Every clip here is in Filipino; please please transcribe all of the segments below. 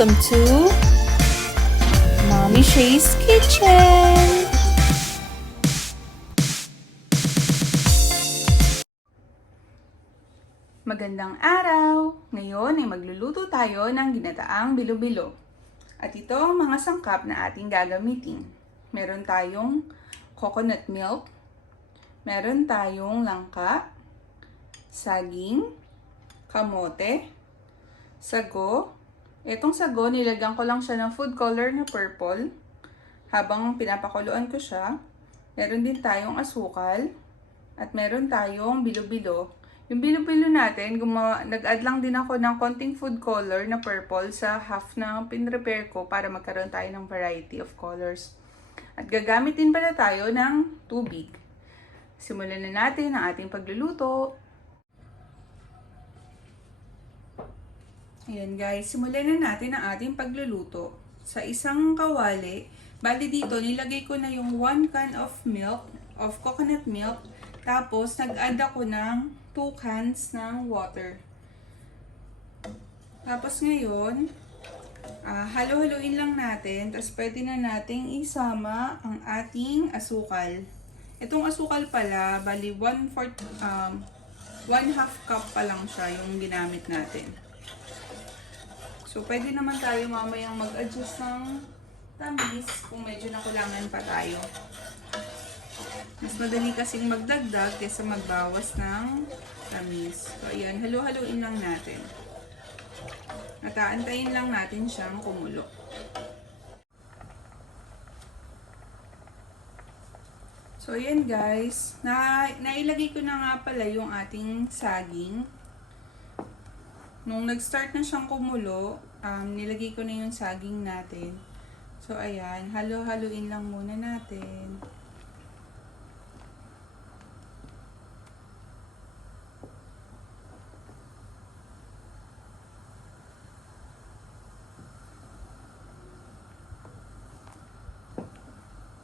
Welcome to Mommy Shey's Kitchen! Magandang araw! Ngayon ay magluluto tayo ng ginataang bilo-bilo. At ito ang mga sangkap na ating gagamitin. Meron tayong coconut milk, meron tayong langka, saging, kamote, sago. Itong sago, nilagyan ko lang siya ng food color na purple habang pinapakuluan ko siya. Meron din tayong asukal at meron tayong bilo-bilo. Yung bilo-bilo natin, nag-add lang din ako ng konting food color na purple sa half na pinrepare ko para magkaroon tayo ng variety of colors. At gagamit din pala tayo ng tubig. Simulan na natin ang ating pagluluto. Ayan guys, simulan na natin ang ating pagluluto. Sa isang kawali, bali dito nilagay ko na yung 1 can of milk, of coconut milk. Tapos nag-add ako ng 2 cans ng water. Tapos ngayon, halo-haloin lang natin. Tapos pwede na nating isama ang ating asukal. Itong asukal pala, bali 1/4 cup pa lang siya yung ginamit natin. So, pwede naman tayo mamayang mag-adjust ng tamis kung medyo nakulangan pa tayo. Mas madali kasing magdagdag kaysa magbawas ng tamis. So, ayan, halo-haloin lang natin. At aantayin lang natin siyang kumulo. So, ayan guys. Nailagay ko na nga pala yung ating saging. Nung nag-start na siyang kumulo, nilagay ko na yung saging natin. So, ayan. Halo-haloin lang muna natin.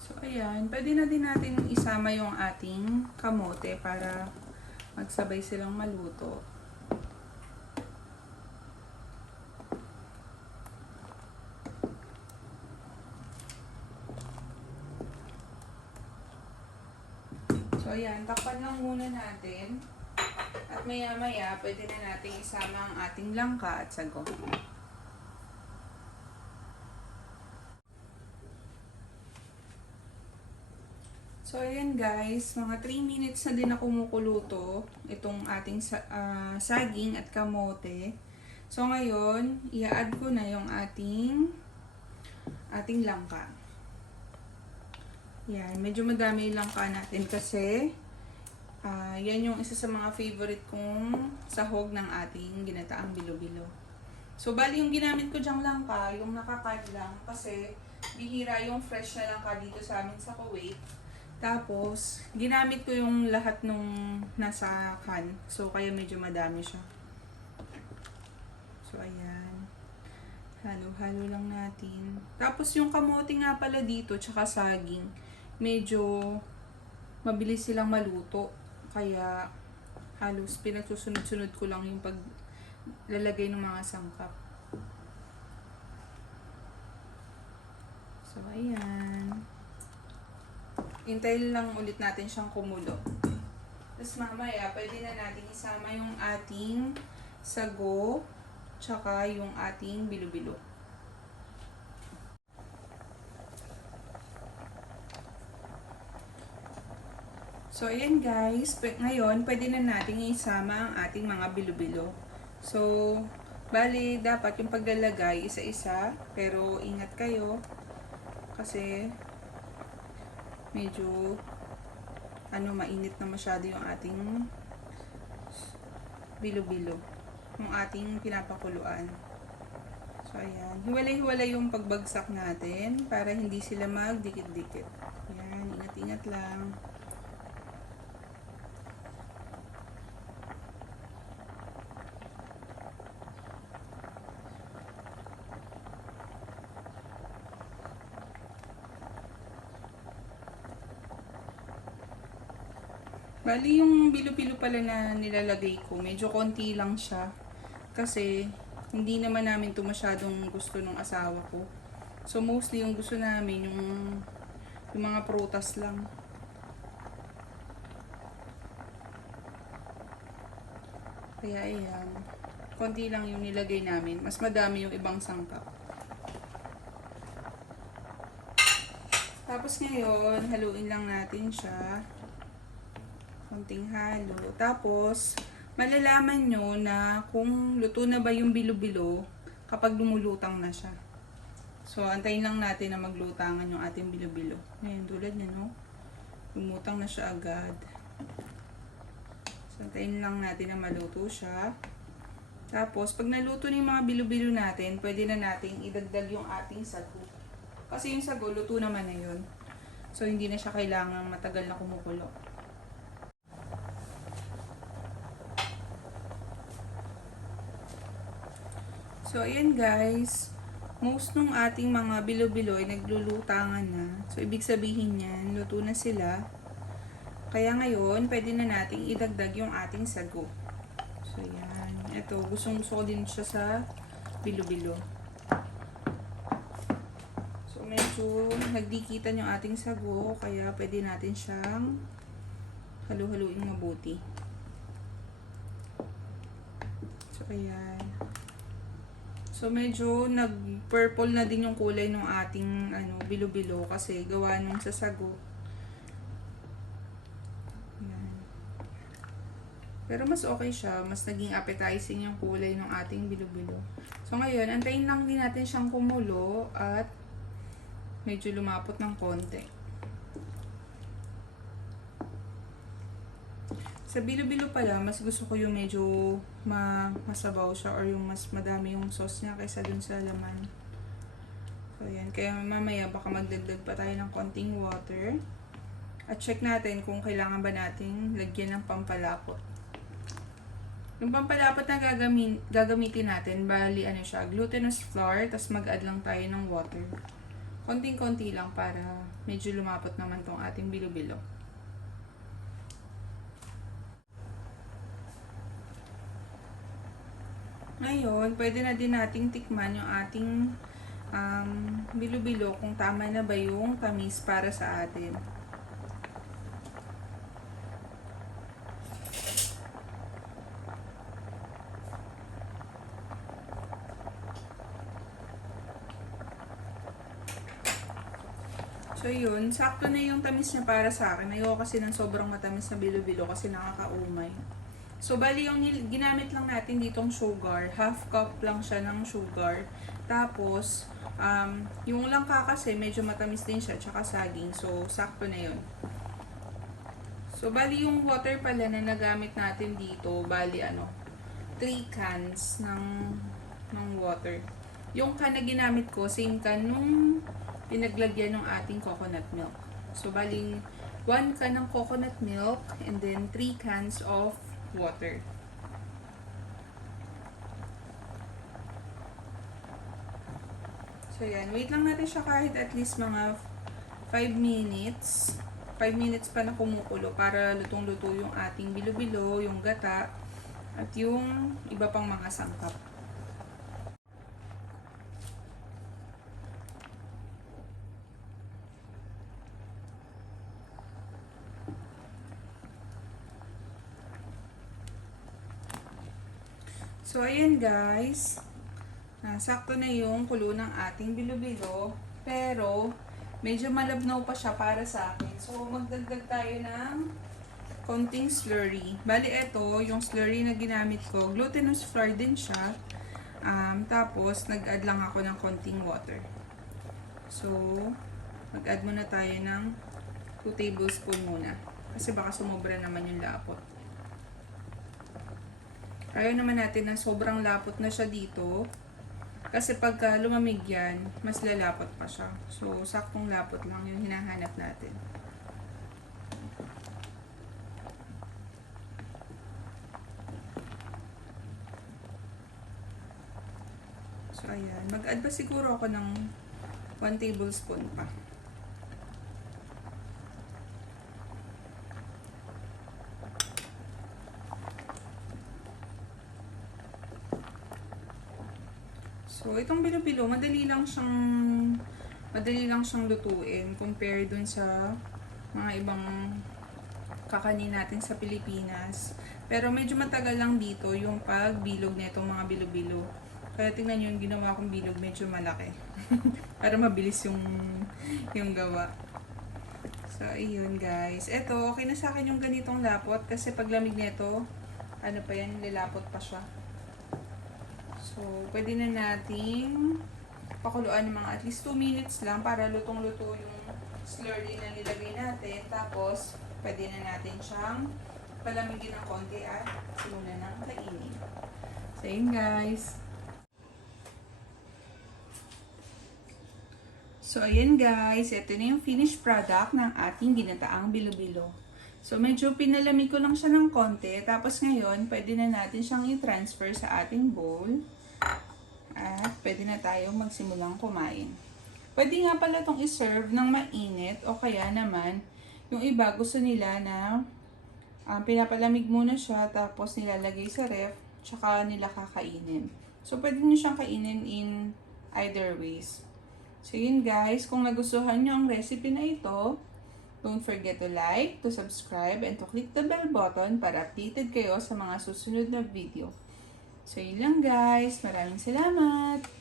So, ayan. Pwede na din natin isama yung ating kamote para magsabay silang maluto. So, ayan, takpan lang muna natin. At maya-maya, pwede na natin isama ang ating langka at sago. So, ayan guys, mga 3 minutes na din na kumukuluto itong ating saging at kamote. So, ngayon, i-add ko na yung ating langka. Yan, medyo madami yung langka natin kasi yan yung isa sa mga favorite kong sahog ng ating ginataang bilo-bilo. So, bali yung ginamit ko dyang langka, yung nakakad lang kasi bihira yung fresh na langka dito sa amin sa Kuwait. Tapos, ginamit ko yung lahat nung nasa can. So, kaya medyo madami siya. So, ayan. Halo-halo lang natin. Tapos, yung kamote nga pala dito, tsaka saging, medyo mabilis silang maluto. Kaya halos pinagsusunod-sunod ko lang yung paglalagay ng mga sangkap. So, ayan. Hintayin lang ulit natin siyang kumulo. Tapos mamaya, pwede na natin isama yung ating sago, tsaka yung ating bilo-bilo. So, ayan guys. Ngayon, pwede na natin isama ang ating mga bilo-bilo. So, bali, dapat yung paglalagay isa-isa. Pero, ingat kayo. Kasi, medyo, mainit na masyado yung ating bilo-bilo. Yung ating pinapakuluan. So, ayan. Hiwalay-hiwalay yung pagbagsak natin para hindi sila magdikit-dikit. Ayan, ingat-ingat lang. Bali, yung bilo-bilo pala na nilalagay ko, medyo konti lang siya. Kasi, Hindi naman namin ito masyadong gusto ng asawa ko. So mostly yung gusto namin yung mga prutas lang. Kaya ayan, konti lang yung nilagay namin. Mas madami yung ibang sangkap. Tapos ngayon, haluin lang natin siya. Konting halo. Tapos, malalaman nyo na kung luto na ba yung bilo-bilo kapag lumulutang na siya. So, antayin lang natin na maglutangan yung ating bilo-bilo. Ngayon, tulad niya, no? Lumutang na siya agad. So, antayin lang natin na maluto siya. Tapos, pag naluto na yung mga bilo-bilo natin, pwede na natin idagdag yung ating sago. Kasi yung sago, luto naman na yun. So, hindi na siya kailangang matagal na kumukulo. So, ayan guys. Most nung ating mga bilo-bilo ay naglulutangan na. So, ibig sabihin yan, luto na sila. Kaya ngayon, pwede na nating idagdag yung ating sago. So, yan. Ito, gustong-gusto ko din siya sa bilo-bilo. So, medyo nagdikitan yung ating sago. Kaya pwede natin siyang halu-haluin mabuti. So, ayan. So, medyo nag-purple na din yung kulay ng ating bilo-bilo kasi gawa nung sa sago. Ayan. Pero mas okay siya. Mas naging appetizing yung kulay ng ating bilo-bilo. So, ngayon, antayin lang din natin siyang kumulo at medyo lumapot ng konti. Sa bilo-bilo pala, mas gusto ko yung medyo masabaw siya or yung mas madami yung sauce niya kaysa dun sa laman. So, yan. Kaya mamaya baka magdagdag pa tayo ng konting water. At check natin kung kailangan ba nating lagyan ng pampalapot. Yung pampalapot na gagamitin natin, bali siya, glutinous flour, tapos mag-add lang tayo ng water. Konting-konti lang para medyo lumapot naman tong ating bilo-bilo. Ngayon, pwede na din nating tikman yung ating bilo-bilo kung tama na ba yung tamis para sa atin. So yun, sakto na yung tamis niya para sa akin. Ayoko kasi ng sobrang matamis na bilo-bilo kasi nakakaumay. So, bali yung ginamit lang natin ditong sugar. Half cup lang siya ng sugar. Tapos, yung langka kasi medyo matamis din siya, tsaka saging. So, sakto na yun. So, bali yung water pala na nagamit natin dito, bali 3 cans ng water. Yung can na ginamit ko, same can nung pinaglagyan ng ating coconut milk. So, bali 1 can ng coconut milk and then 3 cans of water. So, yan. Wait lang natin siya kahit at least mga 5 minutes. 5 minutes pa na kumukulo para lutong-luto yung ating bilo-bilo, yung gata, at yung iba pang mga sangkap. So, ayan guys. Sakto na yung kulo ng ating bilo-bilo. Pero, medyo malabnaw pa siya para sa akin. So, magdagdag tayo ng konting slurry. Bali, ito, yung slurry na ginamit ko, glutinous flour din siya. Tapos, nag-add lang ako ng konting water. So, mag-add muna tayo ng 2 tablespoon muna. Kasi baka sumobra naman yung lapot. Ayaw naman natin na sobrang lapot na siya dito. Kasi pagka lumamig yan, mas lalapot pa siya. So, saktong lapot lang yung hinahanap natin. So, ayan. Mag-add pa siguro ako ng 1 tablespoon pa. So, itong bilo-bilo, madali lang siyang lutuin compare dun sa mga ibang kakanin natin sa Pilipinas. Pero medyo matagal lang dito yung pagbilog nitong mga bilo-bilo. Kaya tingnan nyo yung ginawa kong bilog, medyo malaki. Para mabilis yung gawa. So, ayun guys. Eto, okay na sa akin yung ganitong lapot kasi pag lamig nito, ano pa yan, lilapot pa siya. So, pwede na nating pakuluan ng mga at least 2 minutes lang para lutong-luto yung slurry na nilagay natin. Tapos, pwede na natin siyang palamigin ng konti at simulan ng kainin. So, yun guys. So, ayan guys. Ito na yung finished product ng ating ginataang bilo-bilo. So, medyo pinalamig ko lang siya ng konti. Tapos ngayon, pwede na natin siyang i-transfer sa ating bowl. At pwede na tayong magsimulang kumain. Pwede nga pala itong i-serve ng mainit o kaya naman yung iba gusto nila na pinapalamig muna siya tapos nilalagay sa ref tsaka nila kakainin. So, pwede nyo siyang kainin in either ways. So, yun guys. Kung nagustuhan nyo ang recipe na ito, don't forget to like, to subscribe, and to click the bell button para updated kayo sa mga susunod na video. So, yun lang guys. Maraming salamat!